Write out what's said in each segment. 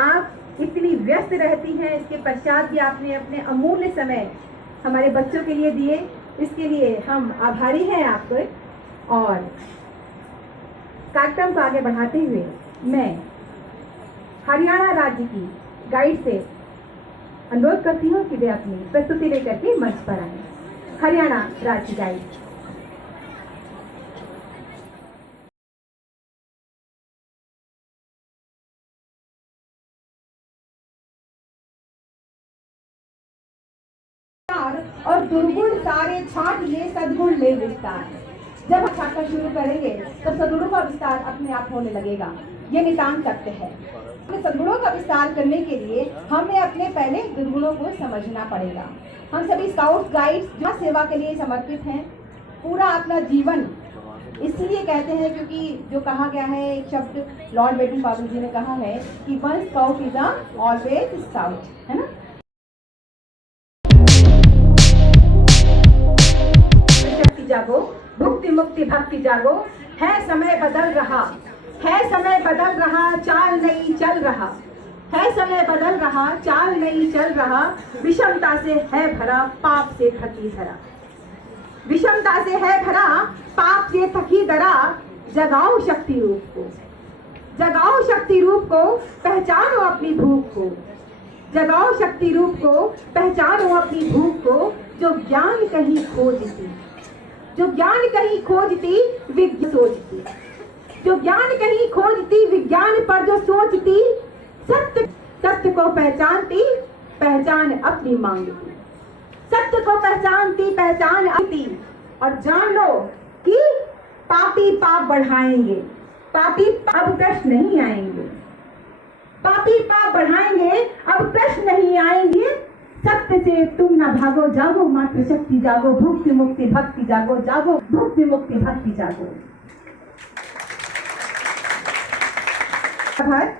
आप इतनी व्यस्त रहती हैं, इसके पश्चात भी आपने अपने अमूल्य समय हमारे बच्चों के लिए दिए, इसके लिए हम आभारी हैं आपको। और कार्यक्रम को आगे बढ़ाते हुए मैं हरियाणा राज्य की गाइड से अनुरोध करती हूँ कि वे अपनी प्रस्तुति लेकर के मंच पर आए। हरियाणा राज्य गाइड। और दुर्गुण सारे छाट ये सद्गुण ले विस्तार। जब हम छाटना शुरू करेंगे तब सद्गुणों का विस्तार अपने आप होने लगेगा, ये नितांत सत्य है। सद्गुणों का विस्तार करने के लिए हमें अपने पहले दुर्गुणों को समझना पड़ेगा। हम सभी स्काउट गाइड्स जो सेवा के लिए समर्पित हैं, पूरा अपना जीवन इसलिए कहते हैं क्योंकि जो कहा गया है, एक शब्द लॉर्ड बेटन पावल जी ने कहा है कि one scout is always scout, है ना। जागो, भुक्ति मुक्ति भक्ति जागो, है समय बदल रहा, है समय बदल रहा, चाल नहीं चल रहा, है समय बदल रहा, चाल नहीं चल रहा, विषमता से है भरा, पाप से थकी धरा, विषमता से है भरा, पाप से थकी धरा, जगाओ शक्ति रूप को, जगाओ शक्ति रूप को, पहचानो अपनी भूख को, जगाओ शक्ति रूप को, पहचानो अपनी भूख को, जो ज्ञान कहीं खोजती, जो ज्ञान कहीं खोजती विज्ञान सोचती, जो ज्ञान कहीं खोजती विज्ञान पर जो सोचती, सत्य सत्य को पहचानती, पहचान अपनी मांगती, सत्य को पहचानती, पहचान अपनी। और जान लो कि पापी पाप बढ़ाएंगे, पापी अब कृष्ण नहीं आएंगे, पापी पाप बढ़ाएंगे अब कृष्ण नहीं आएंगे। सत्य से तुम न भागो, जागो मात्र शक्ति जागो, भुक्ति मुक्ति भक्ति जागो, जागो भुक्ति मुक्ति भक्ति जागो। आभार।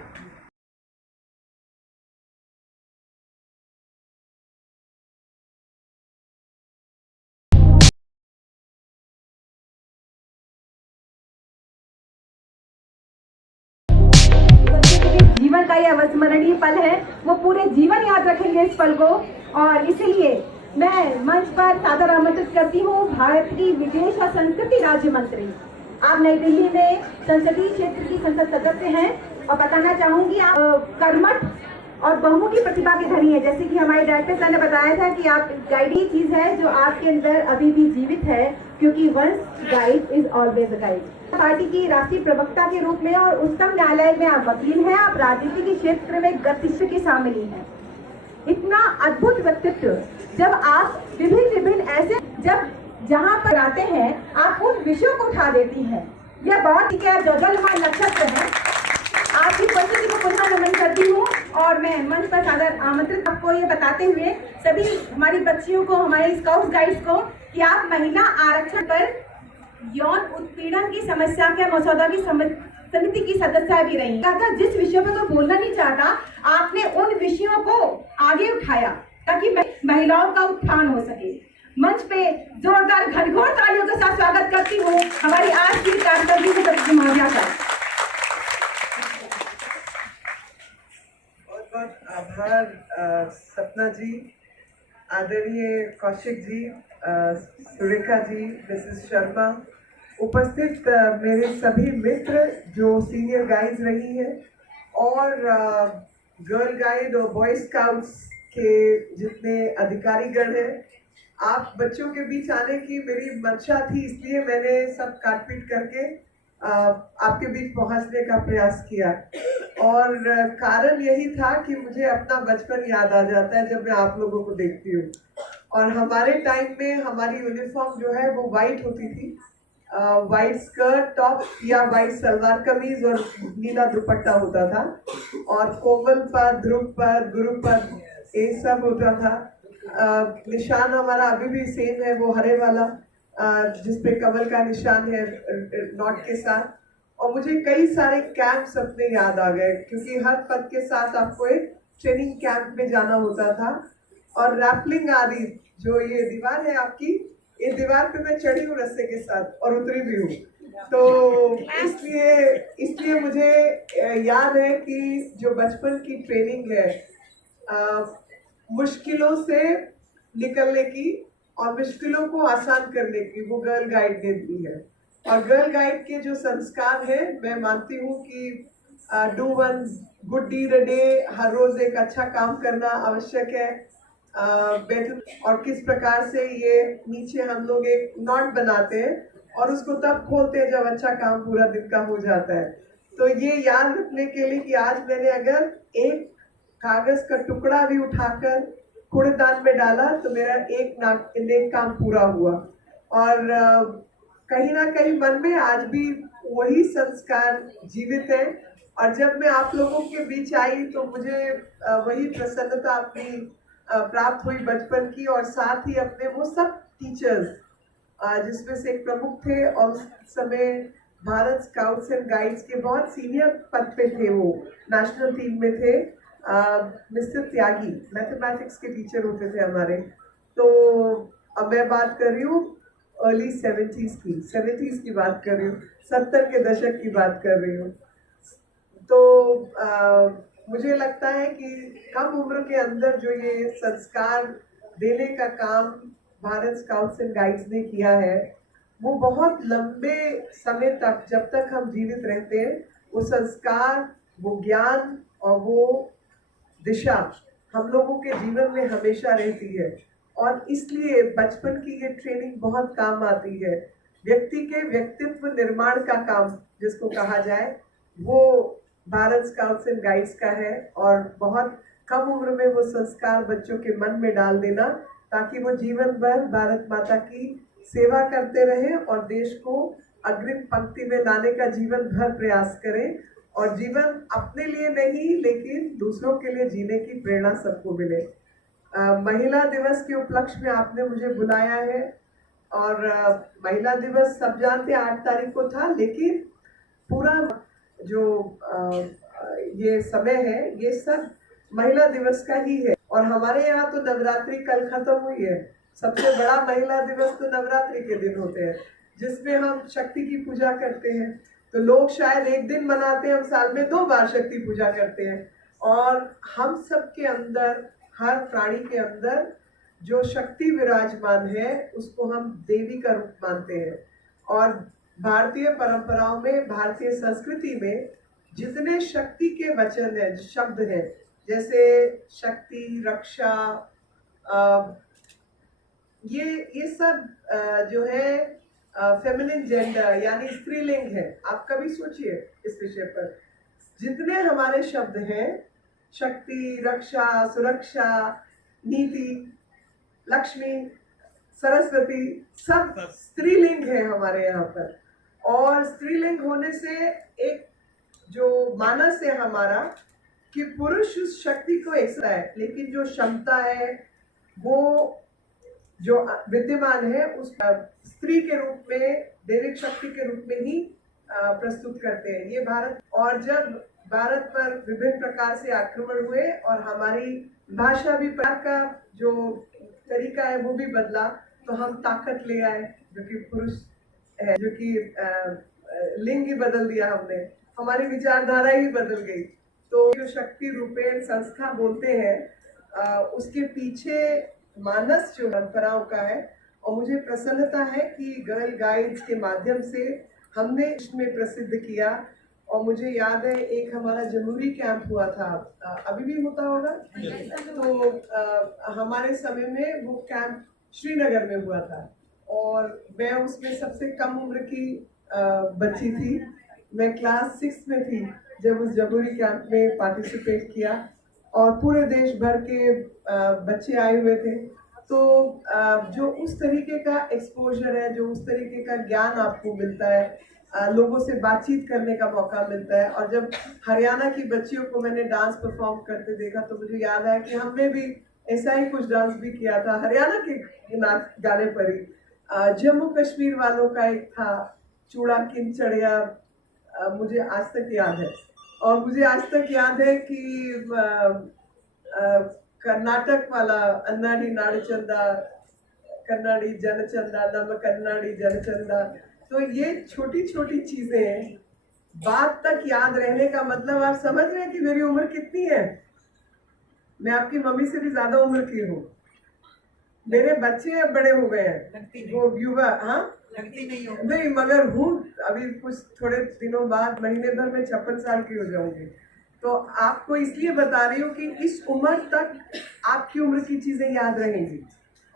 जीवन का यह अविस्मरणीय पल है, वो पूरे जीवन याद रखेंगे इस पल को। और इसीलिए मैं मंच पर सादर आमंत्रित करती हूँ भारत की विदेश और संस्कृति राज्य मंत्री। आप नई दिल्ली में संसदीय क्षेत्र की संसद सदस्य हैं और बताना चाहूंगी आप कर्मठ और बहुमुखी प्रतिभा की धनी है। जैसे कि हमारे डायरेक्टर सर ने बताया था कि आप गाइड ही चीज है जो आपके अंदर अभी भी जीवित है, क्योंकि once guide is always a guide. Party की राष्ट्रीय प्रवक्ता के रूप में और उच्चतम न्यायालय में आप वकील हैं, आप राजनीति के क्षेत्र में गतिशील की शामिल हैं। इतना अद्भुत व्यक्तित्व, जब आप विभिन्न ऐसे जहाँ पर आते हैं आप उन विषयों को उठा देती हैं, यह बहुत ही क्या जगलमान नक्षत्र है। आपकी उपस्थिति को पुनः नमन करती हूँ और मैं मंच पर सादर आमंत्रित आपको ये बताते हुए सभी हमारी बच्चियों को, हमारे स्काउट गाइड्स को, कि आप महिला आरक्षण पर यौन उत्पीड़न की समस्या के मसौदा की समिति की सदस्य भी रही। कहा जिस विषय पर तो बोलना नहीं चाहता, आपने उन विषयों को आगे उठाया ताकि महिलाओं का उत्थान हो सके। मंच पे जोरदार घनघोर तालियों के साथ स्वागत करती हूँ हमारी आज की कार्यक्रम की महाविया का। बहुत बहुत आभार सपना जी, आदरणीय कौशिक जी, सुरेखा जी, मिसेस शर्मा, उपस्थित मेरे सभी मित्र जो सीनियर गाइड्स रही हैं और गर्ल गाइड और बॉय स्काउट्स के जितने अधिकारीगण हैं। आप बच्चों के बीच आने की मेरी मंशा थी, इसलिए मैंने सब काटपीट करके आपके बीच पहुंचने का प्रयास किया। और कारण यही था कि मुझे अपना बचपन याद आ जाता है जब मैं आप लोगों को देखती हूँ। और हमारे टाइम में हमारी यूनिफॉर्म जो है वो वाइट होती थी, वाइट स्कर्ट टॉप या वाइट सलवार कमीज और नीला दुपट्टा होता था, और कोमल पद, ध्रुव पद, गुरु पद, ये सब होता था। निशान हमारा अभी भी सेम है, वो हरे वाला जिसपे कमल का निशान है नॉट के साथ। और मुझे कई सारे कैंप्स अपने याद आ गए, क्योंकि हर पद के साथ आपको एक ट्रेनिंग कैंप में जाना होता था। और रैपलिंग आदि, जो ये दीवार है आपकी, ये दीवार पे मैं चढ़ी हूँ रस्से के साथ और उतरी भी हूँ। तो इसलिए इसलिए मुझे याद है कि जो बचपन की ट्रेनिंग है मुश्किलों से निकलने की और मुश्किलों को आसान करने की, वो गर्ल गाइड ने दी है। और गर्ल गाइड के जो संस्कार है, मैं मानती हूँ कि do one good deed a day, हर रोज एक अच्छा काम करना आवश्यक है। और किस प्रकार से ये नीचे हम लोग एक नॉट बनाते हैं और उसको तब खोलते हैं जब अच्छा काम पूरा दिन का हो जाता है। तो ये याद रखने के लिए कि आज मैंने अगर एक कागज का टुकड़ा भी उठाकर कूड़ेदान में डाला तो मेरा नेक काम पूरा हुआ। और कहीं ना कहीं मन में आज भी वही संस्कार जीवित है। और जब मैं आप लोगों के बीच आई तो मुझे वही प्रसन्नता अपनी प्राप्त हुई बचपन की, और साथ ही अपने वो सब टीचर्स जिसमें से एक प्रमुख थे और उस समय भारत स्काउट्स एंड गाइड्स के बहुत सीनियर पद पे थे, वो नेशनल टीम में थे, मिस्टर त्यागी, मैथमेटिक्स के टीचर होते थे हमारे। तो अब मैं बात कर रही हूँ अर्ली 70s की बात कर रही हूँ, 70 के दशक की बात कर रही हूँ। तो मुझे लगता है कि कम उम्र के अंदर जो ये संस्कार देने का काम भारत स्काउट्स एंड गाइड्स ने किया है, वो बहुत लंबे समय तक, जब तक हम जीवित रहते हैं, वो संस्कार, वो ज्ञान और वो दिशा हम लोगों के जीवन में हमेशा रहती है। और इसलिए बचपन की ये ट्रेनिंग बहुत काम आती है। व्यक्ति के व्यक्तित्व निर्माण का काम जिसको कहा जाए, वो भारत स्काउट्स एंड गाइड्स का है। और बहुत कम उम्र में वो संस्कार बच्चों के मन में डाल देना, ताकि वो जीवन भर भारत माता की सेवा करते रहें और देश को अग्रिम पंक्ति में लाने का जीवन भर प्रयास करें। और जीवन अपने लिए नहीं लेकिन दूसरों के लिए जीने की प्रेरणा सबको मिले। महिला दिवस के उपलक्ष्य में आपने मुझे बुलाया है, और महिला दिवस सब जानते 8 तारीख को था, लेकिन पूरा जो ये समय है ये सब महिला दिवस का ही है। और हमारे यहाँ तो नवरात्रि कल खत्म हुई है। सबसे बड़ा महिला दिवस तो नवरात्रि के दिन होते हैं, जिसमें हम शक्ति की पूजा करते हैं। तो लोग शायद एक दिन मनाते हैं, हम साल में 2 बार शक्ति पूजा करते हैं। और हम सब के अंदर, हर प्राणी के अंदर जो शक्ति विराजमान है, उसको हम देवी का रूप मानते हैं। और भारतीय परंपराओं में, भारतीय संस्कृति में जितने शक्ति के वचन है, शब्द हैं, जैसे शक्ति, रक्षा, ये सब जो है फेमिनिन जेंडर यानी स्त्रीलिंग है। आप कभी सोचिए इस विषय पर, जितने हमारे शब्द हैं, शक्ति, रक्षा, सुरक्षा, नीति, लक्ष्मी, सरस्वती, सब स्त्रीलिंग है हमारे यहाँ पर। और स्त्रीलिंग होने से एक जो मानस है हमारा कि पुरुष उस शक्ति को एक्सरा है, लेकिन जो क्षमता है वो जो विद्यमान है उस स्त्री के रूप में, दैविक शक्ति के रूप में ही प्रस्तुत करते हैं ये भारत। और जब भारत पर विभिन्न प्रकार से आक्रमण हुए और हमारी भाषा भी, प्रकार का जो तरीका है वो भी बदला, तो हम ताकत ले आए जो कि पुरुष है, जो कि लिंग ही बदल दिया हमने, हमारी विचारधारा ही बदल गई। तो जो शक्ति रूपेण संस्था बोलते हैं, उसके पीछे मानस जो परंपराओं का है। और मुझे प्रसन्नता है कि गर्ल गाइड्स के माध्यम से हमने इसमें प्रसिद्ध किया। और मुझे याद है एक हमारा जमुरी कैंप हुआ था, अभी भी होता होगा, तो हमारे समय में वो कैंप श्रीनगर में हुआ था। और मैं उसमें सबसे कम उम्र की बच्ची थी, मैं क्लास 6 में थी जब उस जमुरी कैंप में पार्टिसिपेट किया। और पूरे देश भर के बच्चे आए हुए थे। तो जो उस तरीके का एक्सपोजर है, जो उस तरीके का ज्ञान आपको मिलता है, लोगों से बातचीत करने का मौका मिलता है। और जब हरियाणा की बच्चियों को मैंने डांस परफॉर्म करते देखा तो मुझे याद आया कि हमने भी ऐसा ही कुछ डांस भी किया था हरियाणा के गाने पर ही। जम्मू कश्मीर वालों का एक था चूड़ा किन चढ़िया, मुझे आज तक याद है। और मुझे आज तक याद है कि कर्नाटक वाला अन्नाडी नाडचंदा, कन्नाडी जनचंदा, नम कन्नाडी जनचंदा, तो ये छोटी छोटी चीजें बात तक याद रहने का मतलब, आप समझ रहे हैं कि मेरी उम्र कितनी है? मैं आपकी मम्मी से भी ज्यादा उम्र की हूँ। मेरे बच्चे अब बड़े हो गए हैं, वो युवा, हाँ लगती नहीं हो। नहीं, मगर हूँ अभी कुछ थोड़े दिनों बाद, महीने भर में 56 साल की हो जाऊंगी। तो आपको इसलिए बता रही हूँ कि इस उम्र तक आपकी उम्र की चीजें याद रहेंगी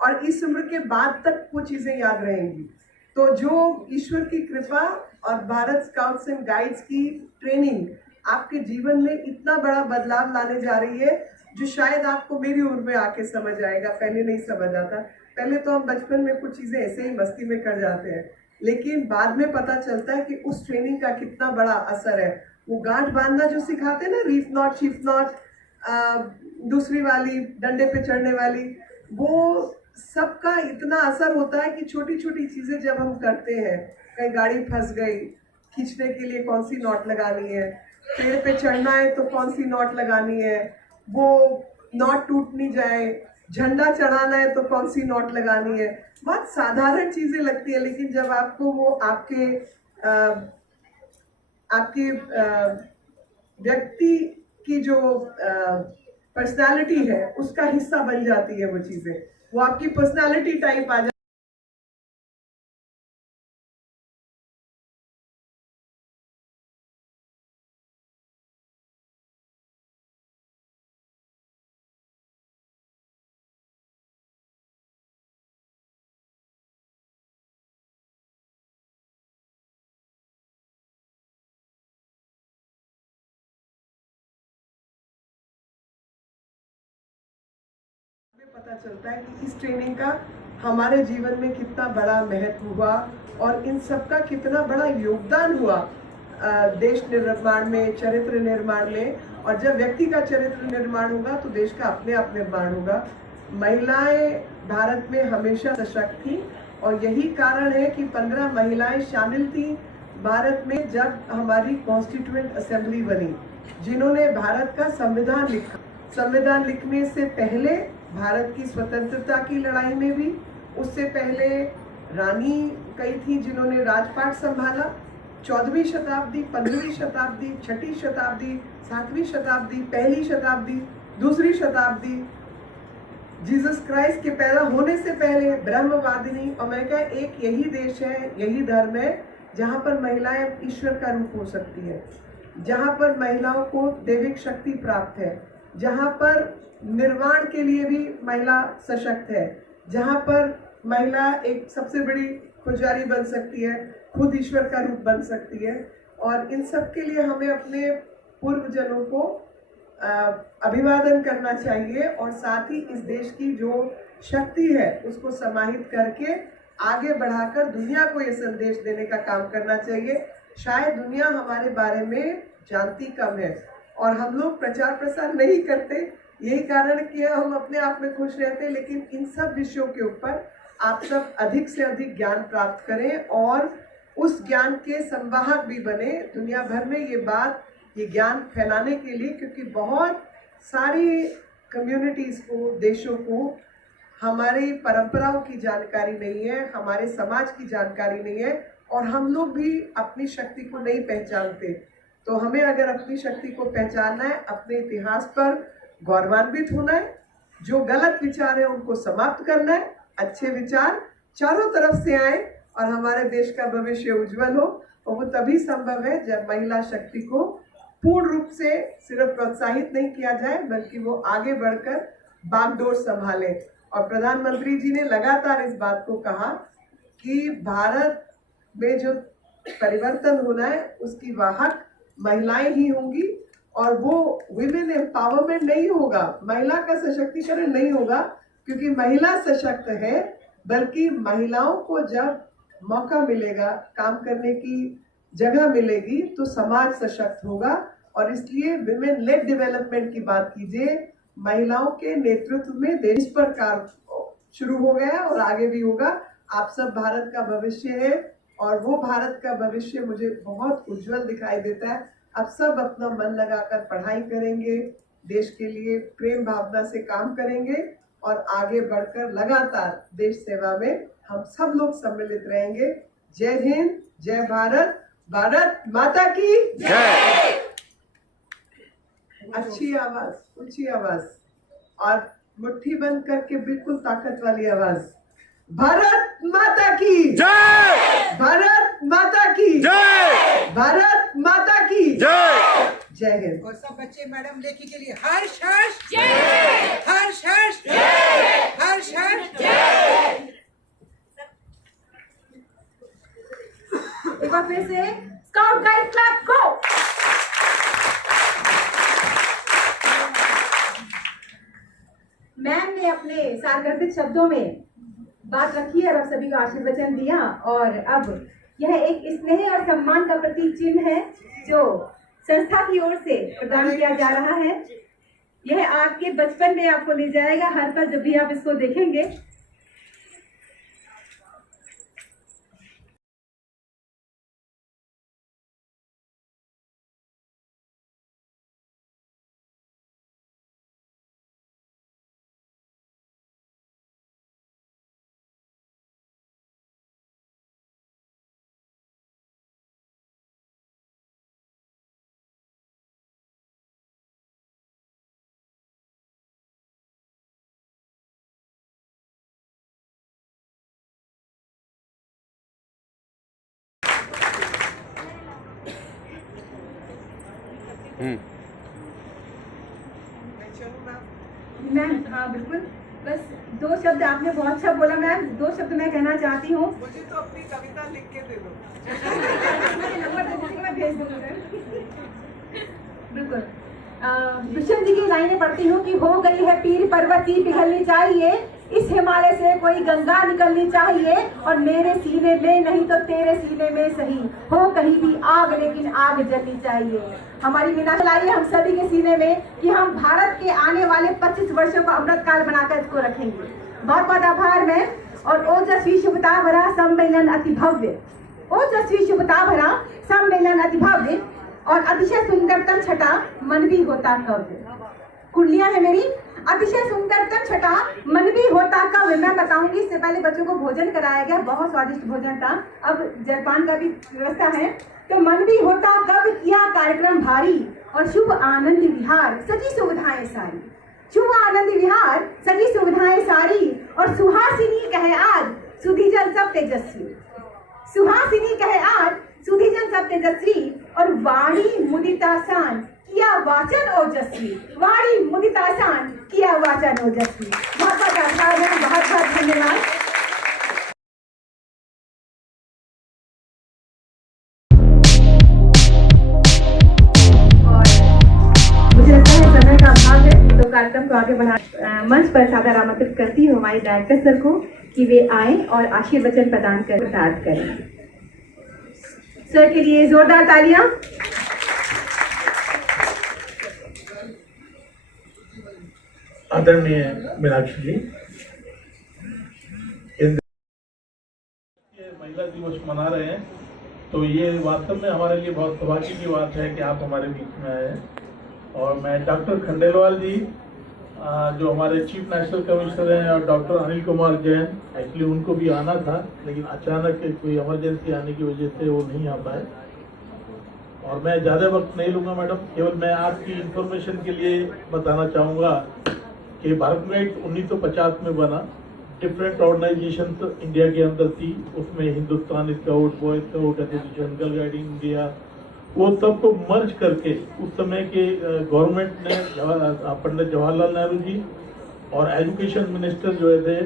और इस उम्र के बाद तक वो चीजें याद रहेंगी। तो जो ईश्वर की कृपा और भारत स्काउट्स एंड गाइड्स की ट्रेनिंग आपके जीवन में इतना बड़ा बदलाव लाने जा रही है, जो शायद आपको मेरी उम्र में आके समझ आएगा, पहले नहीं समझ आता। पहले तो हम बचपन में कुछ चीजें ऐसे ही मस्ती में कर जाते हैं, लेकिन बाद में पता चलता है कि उस ट्रेनिंग का कितना बड़ा असर है। वो गांठ बांधना जो सिखाते हैं ना, रीफ नॉट, शिफ्ट नॉट, दूसरी वाली डंडे पे चढ़ने वाली, वो सबका इतना असर होता है कि छोटी छोटी चीजें जब हम करते हैं, कहीं गाड़ी फंस गई, खींचने के लिए कौन सी नॉट लगानी है, पेड़ पे चढ़ना है तो कौन सी नॉट लगानी है, वो नॉट टूट नहीं जाए, झंडा चढ़ाना है तो कौन सी नॉट लगानी है। बहुत साधारण चीजें लगती है, लेकिन जब आपको वो आपके व्यक्ति की जो पर्सनालिटी है उसका हिस्सा बन जाती है, वो चीजें, वो आपकी पर्सनालिटी टाइप आ जाती है। पता चलता है कि इस ट्रेनिंग का हमारे जीवन में कितना बड़ा महत्व हुआ और इन सब का कितना बड़ा योगदान हुआ देश निर्माण में, चरित्र निर्माण में। और जब व्यक्ति का चरित्र निर्माण होगा तो देश का अपने आप निर्माण होगा। महिलाएं भारत में हमेशा सशक्त थी और यही कारण है कि 15 महिलाएं शामिल थी भारत में जब हमारी कॉन्स्टिट्यूएंट असेंबली बनी, जिन्होंने भारत का संविधान लिखा। संविधान लिखने से पहले भारत की स्वतंत्रता की लड़ाई में भी, उससे पहले रानी कई थी जिन्होंने राजपाट संभाला। 14वीं शताब्दी, 15वीं शताब्दी, 6ठी शताब्दी, 7वीं शताब्दी, पहली शताब्दी, दूसरी शताब्दी, जीसस क्राइस्ट के पैदा होने से पहले ब्रह्मवादिनी। और मैं कहा, एक यही देश है, यही धर्म है जहाँ पर महिलाएं ईश्वर का रूप हो सकती है, जहाँ पर महिलाओं को दैविक शक्ति प्राप्त है, जहाँ पर निर्वाण के लिए भी महिला सशक्त है, जहाँ पर महिला एक सबसे बड़ी पुजारी बन सकती है, खुद ईश्वर का रूप बन सकती है। और इन सब के लिए हमें अपने पूर्वजनों को अभिवादन करना चाहिए और साथ ही इस देश की जो शक्ति है उसको समाहित करके आगे बढ़ाकर दुनिया को ये संदेश देने का काम करना चाहिए। शायद दुनिया हमारे बारे में जानती कम है और हम लोग प्रचार प्रसार नहीं करते, यही कारण कि हम अपने आप में खुश रहते, लेकिन इन सब विषयों के ऊपर आप सब अधिक से अधिक ज्ञान प्राप्त करें और उस ज्ञान के संवाहक भी बने दुनिया भर में ये ज्ञान फैलाने के लिए, क्योंकि बहुत सारी कम्युनिटीज़ को, देशों को हमारी परंपराओं की जानकारी नहीं है, हमारे समाज की जानकारी नहीं है और हम लोग भी अपनी शक्ति को नहीं पहचानते। तो हमें अगर अपनी शक्ति को पहचानना है, अपने इतिहास पर गौरवान्वित होना है, जो गलत विचार है उनको समाप्त करना है, अच्छे विचार चारों तरफ से आए और हमारे देश का भविष्य उज्जवल हो। और वो तभी संभव है जब महिला शक्ति को पूर्ण रूप से सिर्फ प्रोत्साहित नहीं किया जाए, बल्कि वो आगे बढ़कर बागडोर संभाले। और प्रधानमंत्री जी ने लगातार इस बात को कहा कि भारत में जो परिवर्तन होना है उसकी वाहक महिलाएं ही होंगी और वो विमेन एम्पावरमेंट नहीं होगा, महिला का सशक्तिकरण नहीं होगा, क्योंकि महिला सशक्त है, बल्कि महिलाओं को जब मौका मिलेगा, काम करने की जगह मिलेगी, तो समाज सशक्त होगा। और इसलिए विमेन लेड डेवलपमेंट की बात कीजिए, महिलाओं के नेतृत्व में देश पर कार्य शुरू हो गया और आगे भी होगा। आप सब भारत का भविष्य है और वो भारत का भविष्य मुझे बहुत उज्जवल दिखाई देता है। आप सब अपना मन लगाकर पढ़ाई करेंगे, देश के लिए प्रेम भावना से काम करेंगे और आगे बढ़कर लगातार देश सेवा में हम सब लोग सम्मिलित रहेंगे। जय हिंद, जय भारत, भारत माता की जय। अच्छी आवाज, ऊंची आवाज और मुट्ठी बंद करके बिल्कुल ताकत वाली आवाज। भारत माता की जय। भारत माता की जय। भारत माता की जय। जय हिंद। और सब बच्चे मैडम लेखी के लिए हर्ष हर्ष जय, हर्ष हर्ष जय, हर्ष हर्ष जय। एक बार फिर से स्काउट गाइड क्लब को। मैम ने अपने सारगर्भित शब्दों में बात रखी और अब सभी को आशीर्वचन दिया और अब यह एक स्नेह और सम्मान का प्रतीक चिन्ह है जो संस्था की ओर से प्रदान किया जा रहा है। यह आपके बचपन में आपको ले जाएगा हर पल जब भी आप इसको देखेंगे। मैम हाँ बिल्कुल, बस दो शब्द आपने बहुत अच्छा बोला मैम, दो शब्द मैं कहना चाहती हूँ। मुझे तो अपनी कविता लिख के दे दो। मुझे नंबर दे दीजिए, मैं भेज दूँगी। बिल्कुल विष्णु जी की लाइनें पढ़ती हूँ कि हो गई है पीर पर्वती पिघलनी चाहिए, इस हिमालय से कोई गंगा निकलनी चाहिए और मेरे सीने में नहीं तो तेरे सीने में सही हो कहीं भी आग, लेकिन आग जलनी चाहिए। हमारी मीना चलाई हम सभी के सीने में कि हम भारत के आने वाले 25 वर्षों का अमृत काल बनाकर इसको रखेंगे। बहुत बहुत आभार मैम। और ओजस्वी शुभता भरा सम्मेलन अति भव्य, ओजस्वी शुभता भरा सम्मेलन अति भव्य और अतिशय सुंदरतम छटा मन भी होता कव्य। कुंडलियां है मेरी, अतिशय सुंदरतम छटा मन भी होता कव्य। मैं बताऊंगी, इससे पहले बच्चों को भोजन कराया गया, बहुत स्वादिष्ट भोजन था, अब जलपान का भी व्यवस्था है। तो मन भी होता कव्य किया कार्यक्रम भारी और शुभ आनंद विहार सजी सुविधाएं सारी, शुभ आनंद विहार सजी सुविधाएं सारी और सुहासिनी कहे आज सुधीजन सब तेजस्वी, सुहासिनी कहे आज सुधीजन सब तेजस्वी और वाणी मुदितासान किया वाचन ओजस्वी, वाणी मुदितासान किया वाचन ओजस्वी। बहुत बहुत आभार है, बहुत बहुत धन्यवाद। और मुझे लगता है समय का अभाव है तो कार्यक्रम को आगे बढ़ा मंच पर सादर आमंत्रित करती हूँ हमारे डायरेक्टर सर को कि वे आए और आशीर्वचन प्रदान कर प्रार्थ करें। सर के लिए जोरदार तालियां। आदरणीय मीनाक्षी जी, महिला दिवस मना रहे हैं तो ये वास्तव में हमारे लिए बहुत सौभाग्य की बात है कि आप हमारे बीच में आए हैं। और मैं डॉक्टर खंडेलवाल जी जो हमारे चीफ नेशनल कमिश्नर हैं और डॉक्टर अनिल कुमार जैन, एक्चुअली उनको भी आना था लेकिन अचानक कोई इमरजेंसी आने की वजह से वो नहीं आ पाए। और मैं ज़्यादा वक्त नहीं लूँगा मैडम, केवल मैं आपकी इंफॉर्मेशन के लिए बताना चाहूँगा कि भारत गाइड 1950 में बना, डिफरेंट ऑर्गेनाइजेशन इंडिया के अंदर थी, उसमें Hindustan scout, boy scout association, girl guide India, वो सबको मर्ज करके उस समय के गवर्नमेंट ने पंडित जवाहरलाल नेहरू जी और एजुकेशन मिनिस्टर जो थे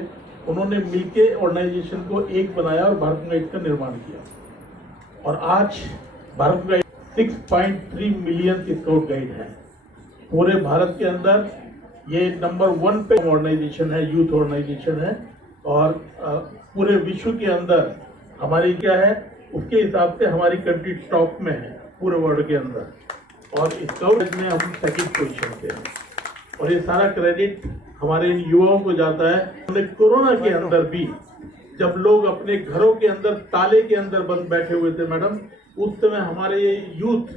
उन्होंने मिलके ऑर्गेनाइजेशन को एक बनाया और भारत गाइड का निर्माण किया। और आज Bharat guide 6.3 million scout guide है पूरे भारत के अंदर। ये नंबर 1 पे ऑर्गेनाइजेशन है, यूथ ऑर्गेनाइजेशन है और पूरे विश्व के अंदर हमारी क्या है उसके हिसाब से हमारी कंट्री टॉप में है पूरे वर्ल्ड के अंदर। और स्काउट में हम सेकंड पोजीशन पे हैं और ये सारा क्रेडिट हमारे इन युवाओं को जाता है। कोरोना के अंदर भी जब लोग अपने घरों के अंदर ताले के अंदर बंद बैठे हुए थे मैडम, उस समय हमारे यूथ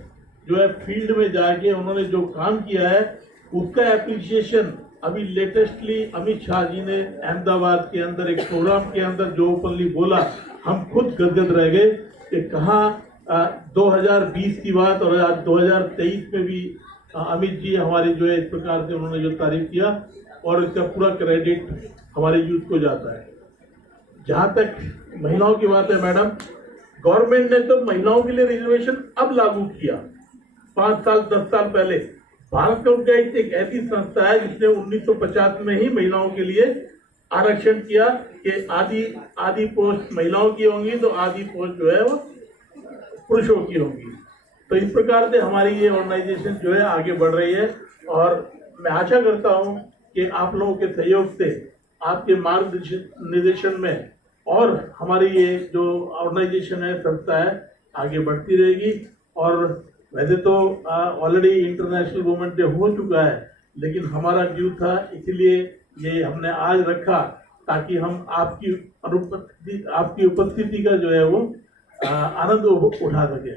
जो है फील्ड में जाके उन्होंने जो काम किया है उसका एप्रिसिएशन अभी लेटेस्टली अमित शाह जी ने अहमदाबाद के अंदर एक प्रोग्राम के अंदर जो ओपनली बोला, हम खुद गदगद रह गए कि कहाँ 2020 की बात और आज 2023 में भी अमित जी हमारे जो है इस प्रकार से उन्होंने जो तारीफ किया और इसका पूरा क्रेडिट हमारे यूथ को जाता है। जहाँ तक महिलाओं की बात है मैडम, गवर्नमेंट ने तो महिलाओं के लिए रिजर्वेशन अब लागू किया। 5 साल 10 साल पहले भारत स्काउट एक ऐसी संस्था है जिसने 1950 में ही महिलाओं के लिए आरक्षण किया कि आधी पोस्ट महिलाओं की होंगी तो आधी पोस्ट जो है वो पुरुषों की होंगी। तो इस प्रकार से हमारी ये ऑर्गेनाइजेशन जो है आगे बढ़ रही है और मैं आशा करता हूँ कि आप लोगों के सहयोग से, आपके मार्गदर्शन में और हमारी ये जो ऑर्गेनाइजेशन है, संस्था है, आगे बढ़ती रहेगी। और वैसे तो ऑलरेडी इंटरनेशनल वुमेन डे हो चुका है, लेकिन हमारा ड्यू था, इसलिए ये हमने आज रखा ताकि हम आपकी उपस्थिति का जो है वो आनंद उठा सके।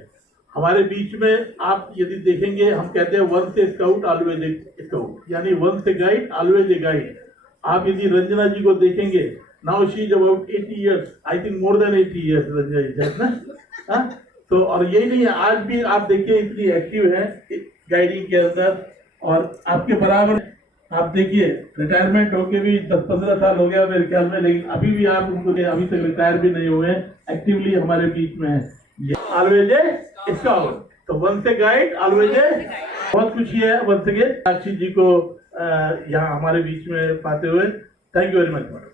हमारे बीच में आप यदि देखेंगे, हम कहते हैं once scout always scout, यानी once guide always a guide. आप यदि रंजना जी को देखेंगे, now she is about 80 years, I think more than 80 years Ranjana ji है ना। तो और यही नहीं है, आज भी आप देखिए इतनी एक्टिव है गाइडिंग के अंदर। और आपके बराबर आप देखिए, रिटायरमेंट होके भी 10-15 साल हो गया मेरे ख्याल में, लेकिन अभी भी आप उनको अभी तक रिटायर भी नहीं हुए, एक्टिवली हमारे बीच में है। ऑलवेज ए स्काउट, तो वन से गाइड ऑलवेज ए। बहुत खुशी है वंस अगेन साक्षी जी को यहाँ हमारे बीच में पाते हुए। Thank you very much madam.